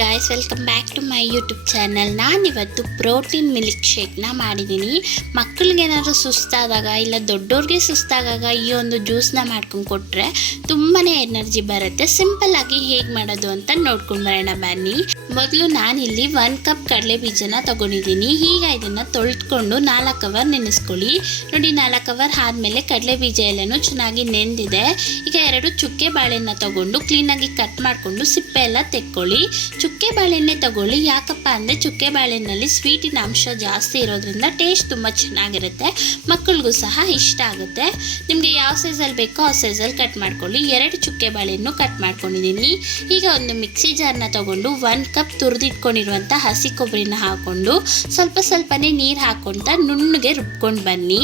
Guys, welcome back to my YouTube channel. ನಾನಿವತ್ತು protein milk ಶೇಕ್ನ ಮಾಡಿದ್ದೀನಿ. ಮಕ್ಕಳಿಗೆ ಏನಾದರೂ ಸುಸ್ತಾದಾಗ ಇಲ್ಲ ದೊಡ್ಡವ್ರಿಗೆ ಸುಸ್ತಾದಾಗ ಈ ಒಂದು ಜ್ಯೂಸ್ನ ಮಾಡ್ಕೊಂಡು ಕೊಟ್ಟರೆ ತುಂಬಾ ಎನರ್ಜಿ ಬರುತ್ತೆ. ಸಿಂಪಲ್ಲಾಗಿ ಹೇಗೆ ಮಾಡೋದು ಅಂತ ನೋಡ್ಕೊಂಡು ಬರೋಣ ಬನ್ನಿ. ಮೊದಲು ನಾನಿಲ್ಲಿ 1 ಕಪ್ ಕಡಲೆ ಬೀಜನ ತೊಗೊಂಡಿದ್ದೀನಿ. ಈಗ ಇದನ್ನು ತೊಳೆದುಕೊಂಡು 4 ಅವರ್ ನೆನೆಸ್ಕೊಳ್ಳಿ. ನೋಡಿ, 4 ಅವರ್ ಆದಮೇಲೆ ಕಡಲೆ ಬೀಜ ಎಲ್ಲನೂ ಚೆನ್ನಾಗಿ ನೆಂದಿದೆ. ಈಗ 2 ಚುಕ್ಕೆ ಬಾಳೆನ ತೊಗೊಂಡು ಕ್ಲೀನಾಗಿ ಕಟ್ ಮಾಡಿಕೊಂಡು ಸಿಪ್ಪೆ ಎಲ್ಲ ತೆಕ್ಕೊಳ್ಳಿ. ಚುಕ್ಕೆ ಬಾಳೆಣ್ಣೆ ತಗೊಳ್ಳಿ. ಯಾಕಪ್ಪ ಅಂದರೆ ಚುಕ್ಕೆ ಬಾಳೆಣ್ಣಲ್ಲಿ ಸ್ವೀಟಿನ ಅಂಶ ಜಾಸ್ತಿ ಇರೋದ್ರಿಂದ ಟೇಸ್ಟ್ ತುಂಬ ಚೆನ್ನಾಗಿರುತ್ತೆ, ಮಕ್ಕಳಿಗೂ ಸಹ ಇಷ್ಟ ಆಗುತ್ತೆ. ನಿಮಗೆ ಯಾವ ಸೈಜಲ್ಲಿ ಬೇಕೋ ಆ ಸೈಜಲ್ಲಿ ಕಟ್ ಮಾಡ್ಕೊಳ್ಳಿ. 2 ಚುಕ್ಕೆ ಬಾಳೆಹಣ್ಣು ಕಟ್ ಮಾಡ್ಕೊಂಡಿದ್ದೀನಿ. ಈಗ ಒಂದು ಮಿಕ್ಸಿ ಜಾರ್ನ ತಗೊಂಡು 1 ಕಪ್ ತುರಿದಿಟ್ಕೊಂಡಿರುವಂಥ ಹಸಿ ಕೊಬ್ಬರಿನ ಹಾಕ್ಕೊಂಡು ಸ್ವಲ್ಪನೇ ನೀರು ಹಾಕ್ಕೊಳ್ತಾ ನುಣ್ಣಗೆ ರುಬ್ಕೊಂಡು ಬನ್ನಿ.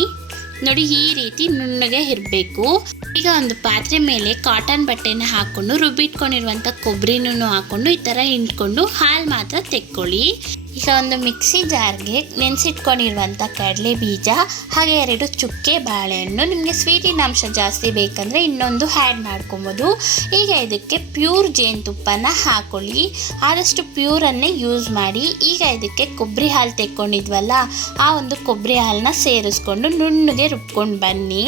ನೋಡಿ, ಈ ರೀತಿ ನುಣ್ಣಗೆ ಇರಬೇಕು. ಈಗ ಒಂದು ಪಾತ್ರೆ ಮೇಲೆ ಕಾಟನ್ ಬಟ್ಟೆನ ಹಾಕ್ಕೊಂಡು ರುಬ್ಬಿಟ್ಕೊಂಡಿರುವಂಥ ಕೊಬ್ಬರಿನೂ ಹಾಕ್ಕೊಂಡು ಈ ಥರ ಹಿಂಡ್ಕೊಂಡು ಹಾಲು ಮಾತ್ರ ತೆಕ್ಕೊಳ್ಳಿ. ಈಗ ಒಂದು ಮಿಕ್ಸಿ ಜಾರ್ಗೆ ನೆನೆಸಿಟ್ಕೊಂಡಿರುವಂಥ ಕಡಲೆ ಬೀಜ ಹಾಗೆ 2 ಚುಕ್ಕೆ ಬಾಳೆಹಣ್ಣು, ನಿಮಗೆ ಸ್ವೀಟಿನ ಅಂಶ ಜಾಸ್ತಿ ಬೇಕಂದರೆ ಇನ್ನೊಂದು ಆ್ಯಡ್ ಮಾಡ್ಕೊಬೋದು. ಈಗ ಇದಕ್ಕೆ ಪ್ಯೂರ್ ಜೇನುತುಪ್ಪನ ಹಾಕ್ಕೊಳ್ಳಿ. ಆದಷ್ಟು ಪ್ಯೂರನ್ನೇ ಯೂಸ್ ಮಾಡಿ. ಈಗ ಇದಕ್ಕೆ ಕೊಬ್ಬರಿ ಹಾಲು ತೆಕ್ಕೊಂಡಿದ್ವಲ್ಲ, ಆ ಒಂದು ಕೊಬ್ಬರಿ ಹಾಲನ್ನ ಸೇರಿಸ್ಕೊಂಡು ನುಣ್ಣಗೆ ರುಬ್ಕೊಂಡು ಬನ್ನಿ.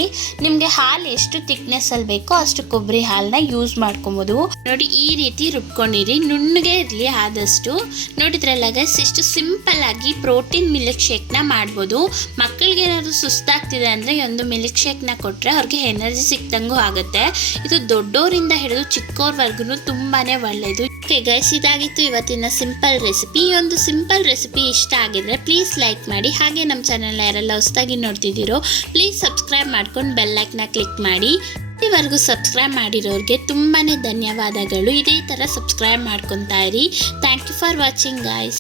ನಿಮಗೆ ಹಾಲು ಎಷ್ಟು ಥಿಕ್ನೆಸ್ಸಲ್ಲಿ ಬೇಕೋ ಅಷ್ಟು ಕೊಬ್ಬರಿ ಹಾಲನ್ನ ಯೂಸ್ ಮಾಡ್ಕೊಬೋದು. ನೋಡಿ, ಈ ರೀತಿ ರುಬ್ಕೊಂಡಿರಿ, ನುಣ್ಣಗೆ ಇರಲಿ ಆದಷ್ಟು. ನೋಡಿದ್ರಲ್ಲ ಗೈಸ್, ಇಷ್ಟು ಸಿಂಪಲ್ ಆಗಿ ಪ್ರೋಟೀನ್ ಮಿಲ್ಕ್ ಶೇಕ್ನ ಮಾಡ್ಬೋದು. ಮಕ್ಕಳಿಗೆ ಏನಾದರೂ ಸುಸ್ತಾಗ್ತಿದೆ ಅಂದರೆ ಈ ಒಂದು ಮಿಲ್ಕ್ ಶೇಕ್ನ ಕೊಟ್ಟರೆ ಅವ್ರಿಗೆ ಎನರ್ಜಿ ಸಿಕ್ದಂಗೂ ಆಗುತ್ತೆ. ಇದು ದೊಡ್ಡೋರಿಂದ ಹಿಡಿದು ಚಿಕ್ಕವ್ರವರೆಗೂ ತುಂಬಾ ಒಳ್ಳೆಯದು. ಓಕೆ ಗೈಸ್, ಇದಾಗಿತ್ತು ಇವತ್ತಿನ ಸಿಂಪಲ್ ರೆಸಿಪಿ. ಈ ಒಂದು ಸಿಂಪಲ್ ರೆಸಿಪಿ ಇಷ್ಟ ಆಗಿದ್ರೆ ಪ್ಲೀಸ್ ಲೈಕ್ ಮಾಡಿ. ಹಾಗೆ ನಮ್ಮ ಚಾನಲ್ನ ಯಾರೆಲ್ಲ ಹೊಸದಾಗಿ ನೋಡ್ತಿದ್ದೀರೋ ಪ್ಲೀಸ್ ಸಬ್ಸ್ಕ್ರೈಬ್ ಮಾಡ್ಕೊಂಡು ಬೆಲ್ಲೈಕ್ನ ಕ್ಲಿಕ್ ಮಾಡಿ. ಇಲ್ಲಿವರೆಗೂ ಸಬ್ಸ್ಕ್ರೈಬ್ ಮಾಡಿರೋರಿಗೆ ತುಂಬಾ ಧನ್ಯವಾದಗಳು. ಇದೇ ಥರ ಸಬ್ಸ್ಕ್ರೈಬ್ ಮಾಡ್ಕೊತಾ ಇರಿ. Thank you for watching guys.